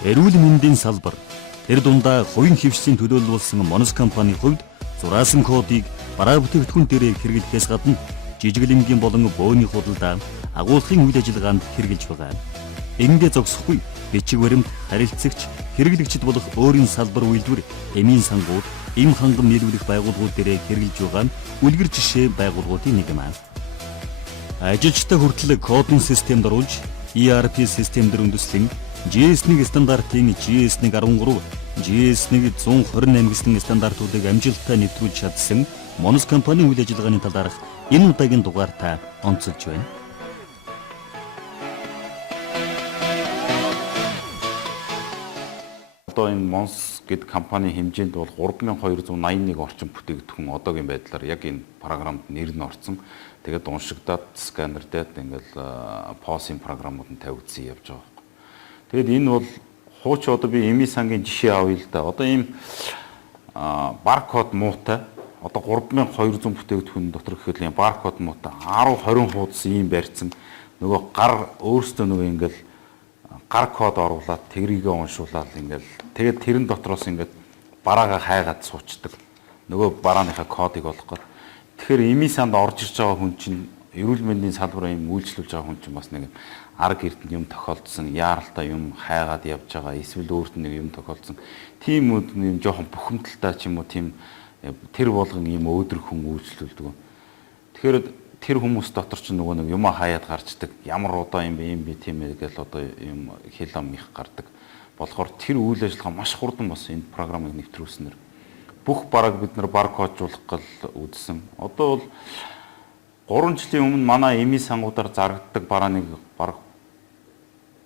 Эрүүл мэндийн салбар тэр дундаа хувийн хөвшлийн төлөөлөл болсон Monos компанийн хувьд зураасан кодыг бараа бүтээгдэхүүн дээр хэрэглэхээс гадна жижиг лимгийн болон бөөний худалдаа агуулгын үйл ажиллагаанд хэрэгжилж байгаа. Эндээ зогсохгүй бичиг баримт, харилцагч, хэрэглэгчд болох өөрийн салбар үйлдвэр, эмийн сангууд, эм хангам нийлүүлэх байгууллагууд дээр хэрэгжилж байгаа нь үлгэр жишээ байгууллагуудын нэг юм аа. Ажилчтай хүртэл кодын системд оруулж ERP системээр үндэслэн GS1 стандартын GS1 13, GS1 128 гэсэн стандартуудыг амжилттай нэвтрүүлж чадсан Monos компанийн үйл ажиллагааны талаарх энэ удаагийн дугаартаа онцолж байна. Одоо энэ Monos гэдэг компанийн хэмжээнд бол 3281 орчим бүтээгдэхүүн одоогийн байдлаар яг энэ програмд нэр нь орсон. Тэгээд уншигдаад сканер дээр ингээл POS-ийн програмууд нь тавигдсан явж байгаа. Тэгэд энэ бол хууч одоо би эми сангийн жишээ авъя л да. Одоо ийм баркод муутай одоо 3200 бүтээгдэхүүн дотор гэхэд ийм баркод муутай 10 20 хуудас ийм барьсан. Нөгөө гар өөрөөсөө нөгөө ингээл гар код оруулаад тэрийгээ уншуулаад ингээл тэгээд тэрэн дотроос ингээд бараагаа хайгаад суучдаг. Нөгөө барааныхаа кодыг олох гээд. Тэгэхээр эми санд орж ирж байгаа хүн чинь эрүүл мэндийн салбараа юм үйлчлүүлж байгаа хүн чинь бас нэг арга эрдэнэ юм тохиолдсон, яаралтай юм хайгаад явж байгаа, эсвэл өөрт нь нэг юм тохиолдсон. Тийм юм жоохон бухимдалтай ч юм уу тийм тэр болгон юм өөдрөг хүн үйлчлүүлдэг. Тэгэхээр тэр хүмүүс дотор ч нөгөө нэг юм хаяад гарчдаг. Ямар удаа юм бэ тийм ээ гэж одоо юм хилам их гардаг. Болохоор тэр үйл ажиллагаа маш хурдан бас энэ програмыг нэвтрүүлснээр бүх бараг бид нар баркоджуулах гал үзсэн. Одоо бол 3 жилийн өмнө манай эми сангуудаар зарагддаг барааныг бараг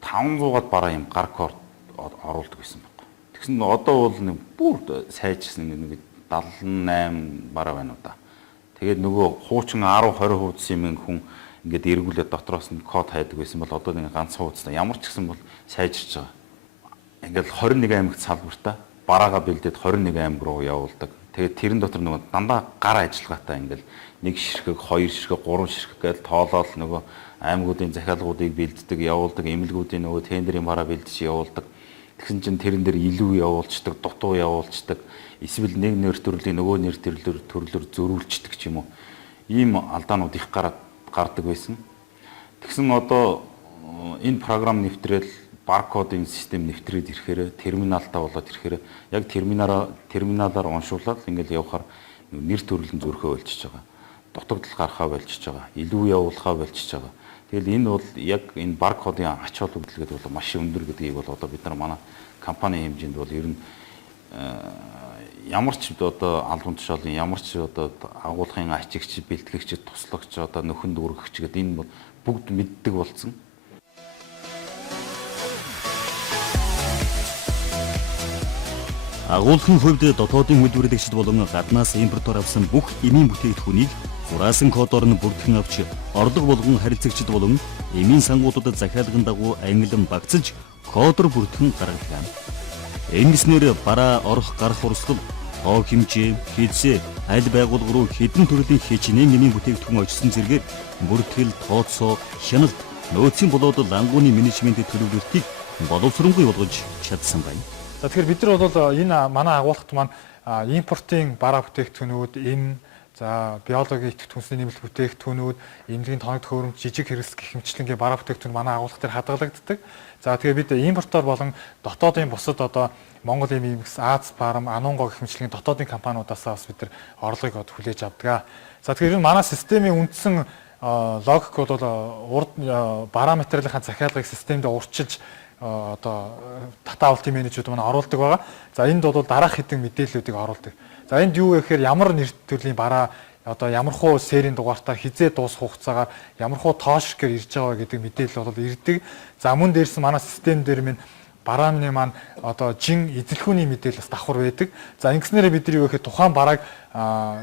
500-аад бараа юм гар код оруулдаг гэсэн байна. Тэгсэн одоо бол нэг бүр сайжирсан нэг 78 бараа байна уу да. Тэгээд нөгөө хуучин 10 20 хуудас юм хүн ингээд эргүүлээд дотроос нь код хайдаг байсан бол одоо нэг ганц хуудас ямар ч гэсэн бол сайжирч байгаа. Ингээд 21 аймагт салбартаа бараагаа бэлдээд 21 аймаг руу явуулдаг. Тэгээд тэрэн дотор нөгөө дандаа гар ажиллагаатай ингээд нэг ширхэг, хоёр ширхэг, гурван ширхэг гэж тоолоод нөгөө аймагуудын захиалгуудыг бэлддэг, явуулдаг, эмнэлгүүдийн нөгөө тендерийн бараа бэлдэж явуулдаг. Тэгсэн чинь тэрэн дээр илүү явуулцдаг, дутуу явуулцдаг. Эсвэл нэг нэр төрлийн нөгөө нэр төрлөөр зөрүүлцдэг ч юм уу. Ийм алдаанууд их гардаг байсан. Тэгсэн одоо энэ програм нэвтрээл баркодын систем нэвтрээд ирэхээр терминалтай болоод ирэхээр яг терминалаар уншуулаад ингээл явахаар нэр төрөл нь зөрхөө болчихж байгаа. Дутагдал гарахаа болчихж байгаа. Илүү явуулахаа болчихж байгаа. Тэгэл энэ бол яг энэ баркодын ач холбогдол гэдэг бол маш өндөр гэдгийг бол одоо бид нар манай компани хэмжээнд бол ер нь ямар ч одоо албан тушаалын ямар ч одоо агуулгын ачигч, бэлтгэгч, туслагч одоо нөхөн дүүргэгч гэдэг энэ бол бүгд мэддэг болсон. Агуулгын хувьд дотоодын үйлдвэрлэгчид болон гаднаас импортоор авсан бүх эмийн бүтээгдэхүүнийг зураасан кодоор нь бүрдхэн авч орлого болгон харилцагчид болон эмийн сангуудад захиалгын дагуу ангилан багцлж кодоор бүрдхэн гаргадаг. Ингэснээр бараа орох гарах урсгал, тоо хэмжээ, хязээ, аль байгууллага руу хэдэн төрлийн хичнээн эмийн бүтээгдэхүүн очсон зэргээр бүртгэл, тооцоо, хяналт, нөөцийн болоод лангууны менежментийн төлөвлөлтийг боловсронгуй болгож чадсан байна. За тэгэхээр бид нар бол энэ манай агуулгад маань импортын бараа бүтээгдэхүүнүүд, эм, за биологийн идэвхтэй нэмэлт бүтээгдэхүүнүүд, эмнэлгийн тоног төхөөрөмж, жижиг хэрэгс гэх мэтчлэнгийн бараа бүтээгдэхүүн манай агуулгад дээр хадгалагддаг. За тэгэхээр бид импортоор болон дотоодын бусад одоо Монгол Эмигс, Аз Барам, Анунго гэх мэтчлэнгийн дотоодын компаниудаас бас бид нар орлогыг хүлээж авдаг. За тэгэхээр энэ манай системийн үндсэн логик бол урд бараа материалын захиалгыг системд урчилж одоо дата авалтын менежүүд маань оруулдаг байгаа. За энд бол дараах хэдэн мэдээллүүдийг оруулдаг. За энд юу вэ гэхээр ямар нэр төрлийн бараа одоо ямархуу серийн дугаартаар хизээ дуусах хугацаагаар ямархуу тоошгэр ирж байгаа гэдэг мэдээлэл бол ирдэг. За мөн дээрс манай систем дээр минь барааны маань одоо жин эзлэхүүний мэдээлэл бас давхар байдаг. За ингэснээр бидний юу гэхээр тухайн барааг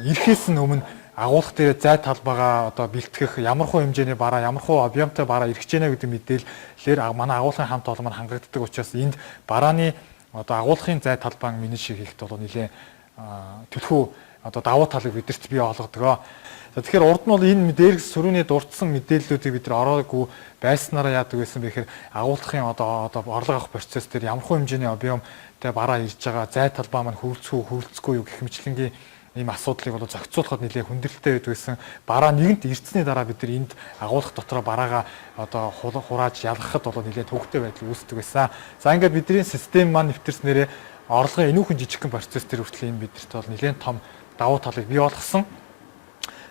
ирэхээс нь өмнө агуулга дээр зай талбайгаа одоо бэлтгэх ямархуу хэмжээний бараа, ямархуу объемтай бараа ирэх гэж байна гэдэг мэдээллээр манай агуулгын хамт олон маань хангагддаг учраас энд барааны одоо агуулгын зай талбайн менеж хийхэд бол нэлээд төлхөө одоо давуу талыг бидэрт бий болгодог. За тэгэхээр урд нь бол энэ дээрх сөрөөний дурдсан мэдээллүүдийг бид нар ороогүй байснараа яадаг байсан бэ гэхээр агуулгын одоо орлого авах процесс дээр ямархуу хэмжээний объем тэ бараа ирж байгаа зай талбай маань хөрөлцөхгүй юу гэх мэтчлэнгийн ийм асуудлыг бол зохицуулахад нэлээд хүндрэлтэй байдаг гэсэн. Бараа нэгэнт ирцсний дараа бид нар энд агуулгах дотроо бараагаа одоо хурааж ялгахад бол нэлээд төвөгтэй байдал үүсдэг байсан. За ингээд бидний систем маань нэвтэрснээрээ орлогын энүүхэн жижигхэн процесс төр хүртэл энэ бидэрт бол нэлээд том давуу талыг бий болгосон.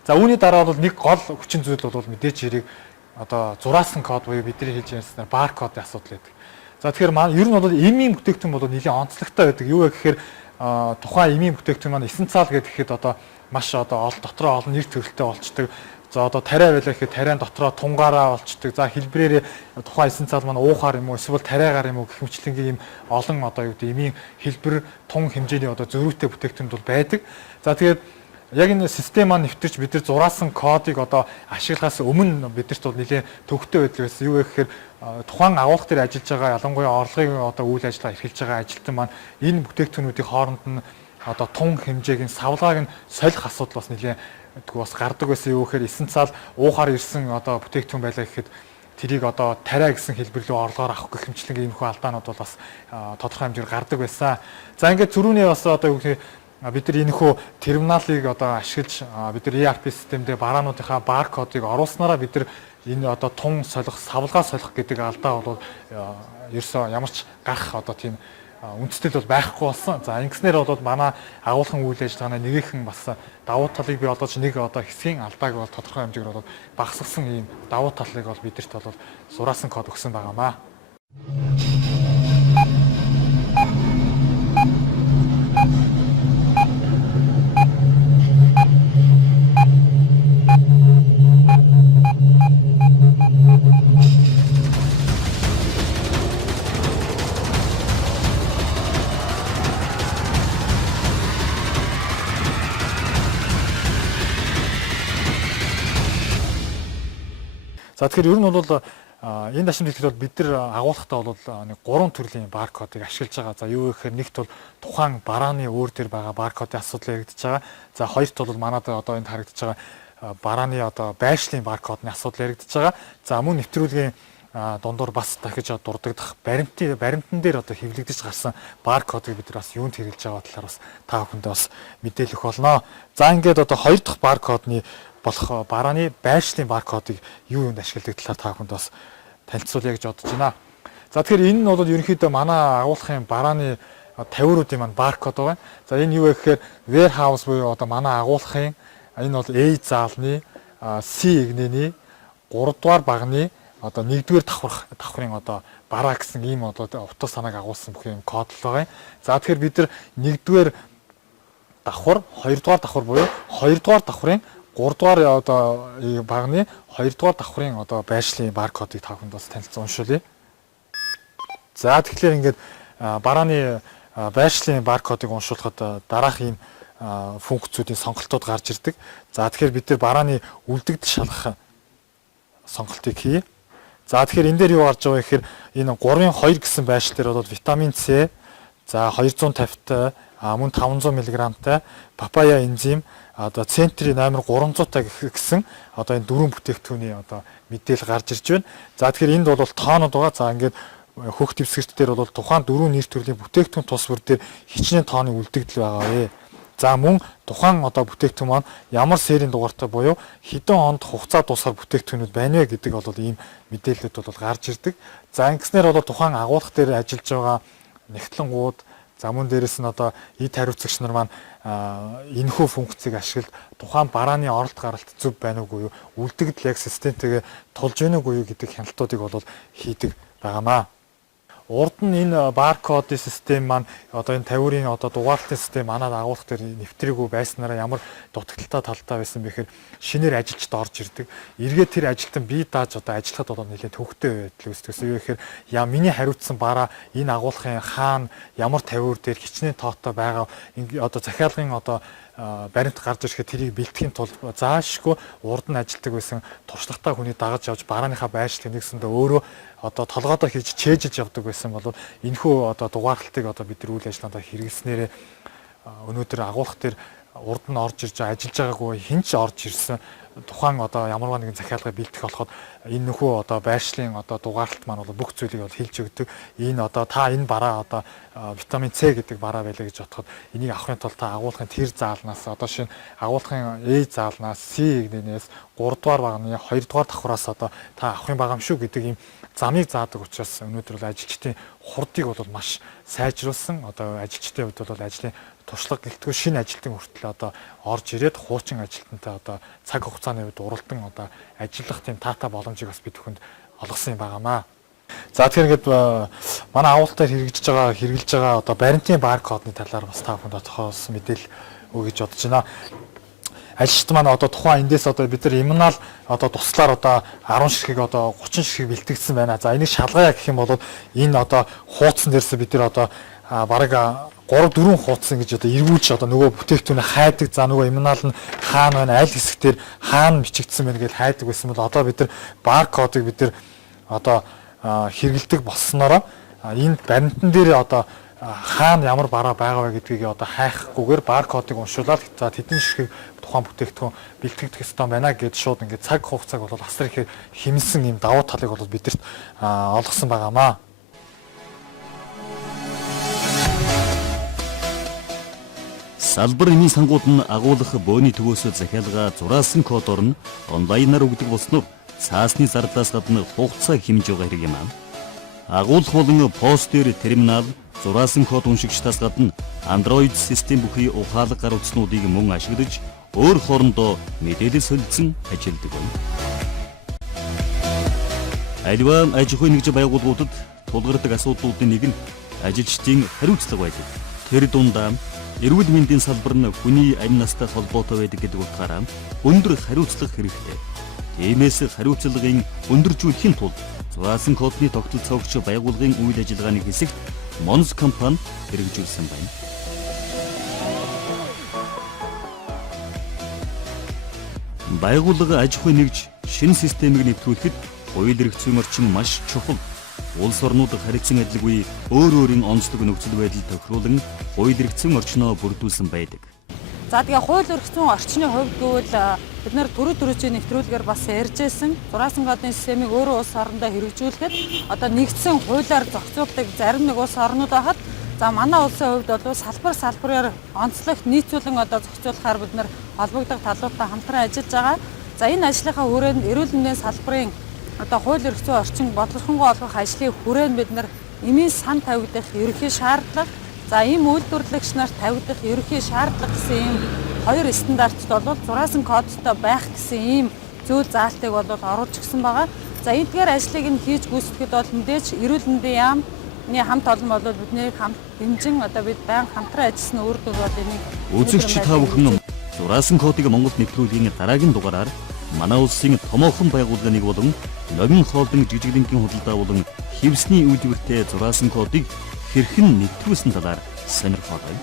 За үүний дараа бол нэг гол хүчин зүйл бол мэдээж хэрэг одоо зураасан код буюу бидний хэлж ярьснаар баркодын асуудал байдаг. За тэгэхээр ер нь бол эмийн бүтээгдэхүүн бол нэлээд онцлогтой байдаг. Юу вэ гэхээр тухайн эмийн бүтээгдэхүүн маань эссенциал гэхэд одоо маш одоо дотроо олон нэр төрөлтэй болчдөг. За одоо тариа байлаа гэхэд тариан дотроо тунгаараа болчдөг. За хэлбрээрээ тухайн эссенциал маань уухаар юм уу эсвэл тариагаар юм уу гэх мэтчлэнгийн ийм олон одоо юу гэдэг эмийн хэлбэр тун хэмжээний одоо зөрүүтэй бүтээгдэхүүн бол байдаг. За тэгээд яг энэ систем маань нэвтэрч бид нар зураасан кодыг одоо ашиглахаас өмнө бидэрт бол нэлээд төвөгтэй байдал байсан. Юу вэ гэхээр тухайн агуулга дээр ажиллаж байгаа ялангуяа орлогын одоо үйл ажиллагаа эрхэлж байгаа ажилтан маань энэ бүтээгдэхүүнүүдийн хооронд нь одоо тун хэмжээгийн савлгааг нь солих асуудал бас нэлээд бас гардаг байсан. Юу гэхээр эссенциал уухаар ирсэн одоо бүтээгдэхүүн байлаа гэхэд тэрийг одоо тариа гэсэн хэлбэр рүү орлогоор авах гэх мэтчлэнгийн иймэрхүү алдаанууд бол бас тодорхой хэмжээгээр гардаг байсан. За ингээд зөрүүний бас одоо юу гэх бид нар энэхүү терминалыг одоо ашиглаж бид нар ERP системдээ бараануудынхаа баркодыг оруулснараа бид нар энэ одоо тун солих, савлгаа солих гэдэг алдаа бол ерөөсөө ямар ч гарах одоо тийм үндэслэл бол байхгүй болсон. За ингэснээр бол манай агуулгын үйл ажиллагааны нэгэн бас давуу талыг бий болгож нэг одоо хэсгийн алдааг бол тодорхой хэмжээгээр бол багасгасан ийм давуу талыг бол бидэрт бол зураасан код өгсөн байгаамаа. За тэгэхээр ер нь бол энэ дашин хэлэхэд бол бид нар агуулгахдаа бол нэг 3 төрлийн баркодыг ашиглаж байгаа. За юу гэхээр нэгт бол тухайн барааны өөр дээр байгаа баркодын асуудал яригдж байгаа. За хоёрт бол манад одоо энд харагдаж байгаа барааны одоо байршлын баркодны асуудал яригдж байгаа. За мөн нэвтрүүлгийн дундуур бас дахиж дурддах баримтан дээр одоо хэвлэгдэж гарсан баркодыг бид нар бас юунд хэрэглэж байгаа талаар бас та бүхэндээ бас мэдээлэх болно. За ингээд одоо хоёр дахь баркодны болох барааны байршлын баркодыг юунд ашигладаг талаар та бүхэнд бас танилцуулъя гэж бодож байна. За тэгэхээр энэ нь бол ерөнхийдөө манай агуулгын барааны тавиуруудын маань баркод байгаа. За энэ юу вэ гэхээр warehouse буюу одоо манай агуулгын энэ бол A заалны C игнэний 3 дугаар багны одоо 1-р давхрын одоо бараа гэсэн ийм одоо утга санааг агуулсан бүх юм код л байгаа. За тэгэхээр бид нар 1-р давхар, 2-р давхар буюу 2-р давхрын 3-р одоо багны 2-р давхрын одоо байршлын баркодыг та бүхэнд бас танилцуулж уншуулъя. За тэгэхээр ингээд барааны байршлын баркодыг уншуулахад дараах ийм функцүүдийн сонголтууд гарч ирдэг. За тэгэхээр бид нар барааны үлдэгдэл шалгах сонголтыг хийе. За тэгэхээр энэ дээр юу гарч байгаа вэ гэхээр энэ 3-2 гэсэн байршил дээр бол витамин С, за 250-тай, мөн 500 мг-тай папая энзим одоо центрийн номер 300-тай гэсэн одоо энэ дөрвөн бүтээгдэхүүний одоо мэдээлэл гарч ирж байна. За тэгэхээр энд бол тоонод байгаа. За ингээд хөх дэвсгэрт дээр бол тухайн дөрвөн нэр төрлийн бүтээгдэхүүн тус бүр дээр хичнээн тооны үлдэгдэл байгаа вэ. За мөн тухайн одоо бүтээгдэхүүн маань ямар серийн дугаартай буюу хэдэн онд хугацаа дуусгах бүтээгдэхүүнүүд байна вэ гэдэг бол ийм мэдээлэлүүд бол гарч ирдэг. За ингэснээр бол тухайн агуулга дээр ажиллаж байгаа нэгтлэнгууд за мөн дээрэс нь одоо эд хариуцагч нар маань энэхүү функцийг ашиглаж тухайн барааны оролт гаралт зөв байна уугүй юу, үлдэгдэл яг системтэйгээ тулж байна уугүй юу гэдэг хяналтуудыг бол хийдэг байгаамаа. Урд нь энэ баркодын систем маань одоо энэ тавиурын одоо дугаарлалтын систем манад агуулгах дээр нэвтрээгүй байснараа ямар дутагдaltaй талтай байсан бэ гэхээр шинээр ажилчид орж ирдэг. Эргээд тэр ажилтан бие дааж одоо ажиллахад бол нэлээд төвөгтэй байдал үүсдэгсэн. Юу гэхээр миний хариуцсан бараа энэ агуулгахын хаана ямар тавиур дээр хичнээн тоотой байгаа одоо захиалгын одоо баримт гарч ирэхэд тэрийг бэлтгэхийн тулд заашгүй урд нь ажилтдаг байсан туршлагатай хүний дагаж явж барааныхаа байршил нэгсэндээ өөрөө одоо толгойдоо хийж чэйжж явдаг байсан бол энэхүү одоо дугаарлалтыг одоо бид нар үйл ажиллагаанд хэрэглэснээр өнөөдөр агуулгах дээр урд нь орж ирж ажиллаж байгаагүй хин ч орж ирсэн тухайн одоо ямарваа нэгэн захиалгыг бэлтгэх болоход энэ нөхөө одоо байршлын одоо дугаарлалт маань бол бүх зүйлийг бол хэлж өгдөг. Энэ одоо та энэ бараа одоо витамин С гэдэг бараа байлаа гэж бодоход энийг авахын тулд та агуулгын тэр заалнаас одоо шинэ агуулгын A заалнаас C гэнээс 3 дугаар багны 2 дугаар давхраас одоо та авахын байгаа юм шүү гэдэг ийм замыг заадаг учраас өнөөдөр бол ажилчдын хурдыг бол маш сайжруулсан. Одоо ажилчдын хувьд бол ажлын туршлага гэлтгүй шинэ ажилтны хүртэл одоо орж ирээд хуучин ажилтнтай одоо цаг хугацааны үед уралдан одоо ажиллах тийм таата боломжийг бас бид бүхэнд олгосон юм байнамаа. За тэгэхээр ингээд манай агуулгатаар хэрэгжилж байгаа одоо баримтын баркодны талаар бас та бүхэнд отохоос мэдээлэл өгье гэж бодож байна. Ажилчид маань одоо тухайн эндээс одоо бид нар иммунал одоо туслаар одоо 10 ширхэг одоо 30 ширхэг бэлтгэсэн байна. За энийг шалгая гэх юм бол энэ одоо хуудсан дээрс бид нар одоо бараг 3-4 хуудсан гэж одоо эргүүлж одоо нөгөө бүтээгдэхүүнээ хайдаг. За нөгөө иммунал нь хаана байна, аль хэсгээр хаана бичигдсэн байна гэж хайдаг байсан бол одоо бид нар баркодыг бид нар одоо хэрэгэлдэг болсноороо энэ баримтан дээр одоо хаана ямар бараа байгаа вэ гэдгийг одоо хайхгүйгээр баркодыг уншуулаад за тэдний ширхэг тухайн бүтээгдэхүүн бэлтгэгдэх ёстой байна гэж шууд ингээд цаг хугацааг бол асар их хэмнсэн юм давуу талыг бол бидэрт олгосон байгаамаа. Салбар эмийн сангууд нь агуулгах бөөний төвөөсөө захиалга зураасан кодоор нь онлайнаар өгдөг болсноор цаасны зардлаас гадна хугацаа хэмж байгаа хэрэг юм аа. Агуулгах болон пост дээр терминал зураасан код уншигчдаас гадна Android систем бүхий ухаалаг гар утаснуудыг мөн ашиглаж өөр хоорондоо мэдээлэл солилцсон ажилладаг байна. Аливаа аж ахуйн нэгж байгууллагуудад тулгардаг асуудлуудын нэг нь ажилчдын хариуцлага байдаг. Тэр дундаа эрүүл мэндийн салбар нь хүний амь настай холбоотой байдаг гэдэг утгаараа өндөр хариуцлага хэрэгтэй. Тиймээс хариуцлагын өндөржүүлэхийн тулд зураасан кодны тогтолцоогч байгууллагын үйл ажиллагааны хэсэгт Монс компани хэрэгжүүлсэн байна. Байгууллага аж ахуй нэгж шинэ системийг нэвтрүүлэхэд хууль эрх зүйн орчин маш чухал. Улс орнууд харилцан адилгүй өөр өөрийн онцлог нөхцөл байдал тохируулан хууль эрх зүйн орчноо бүрдүүлсэн байдаг. За тэгээ хууль эрх зүйн орчны хувьд гэвэл бид нэр төрөчийн нэвтрүүлгээр бас ярьжсэн. Зураасан кодын системийг өөрөө улс орондоо хэрэгжүүлэхэд одоо нэгдсэн хуулиар зохицуулдаг зарим нэг улс орнууд байхад за манай улсын хувьд бол салбараар онцлогт нийцүүлэн одоо зохицуулахаар бид нэр холбогдох талуудтай хамтран ажиллаж байгаа. За энэ ажлынхаа хүрээнд эрүүл мэндийн салбарын одоо хууль эрх зүйн орчин бодлогонгоо олгох ажлын хүрээнд бид нэр эмийн сан тавигдах ерөнхий шаардлага, за ийм үйлдвэрлэгч нарт тавигдах ерөнхий шаардлага гэсэн ийм хоёр стандартт бол зураасан кодтой байх гэсэн ийм зүйл заалтыг бол оруулж өгсөн байгаа. За эдгээр ажлыг нь хийж гүйцэтгэхэд бол мэдээж эрүүл мэндийн яамны хамт олон бол бидний хамт дэмжин одоо бид байн хамтран ажилласны үр дүн бол энийг Үзэгч та бүхэн зураасан кодыг Монголд нэвтрүүлгийн дараагийн дугаараар манай улсын томоохон байгууллагыг болон Новин холдинг жижиглэнгийн худалдаа болон хэвсний үйлдвэртэй зураасан кодыг хэрхэн нэвтрүүлсэн талаар сонирхолтой.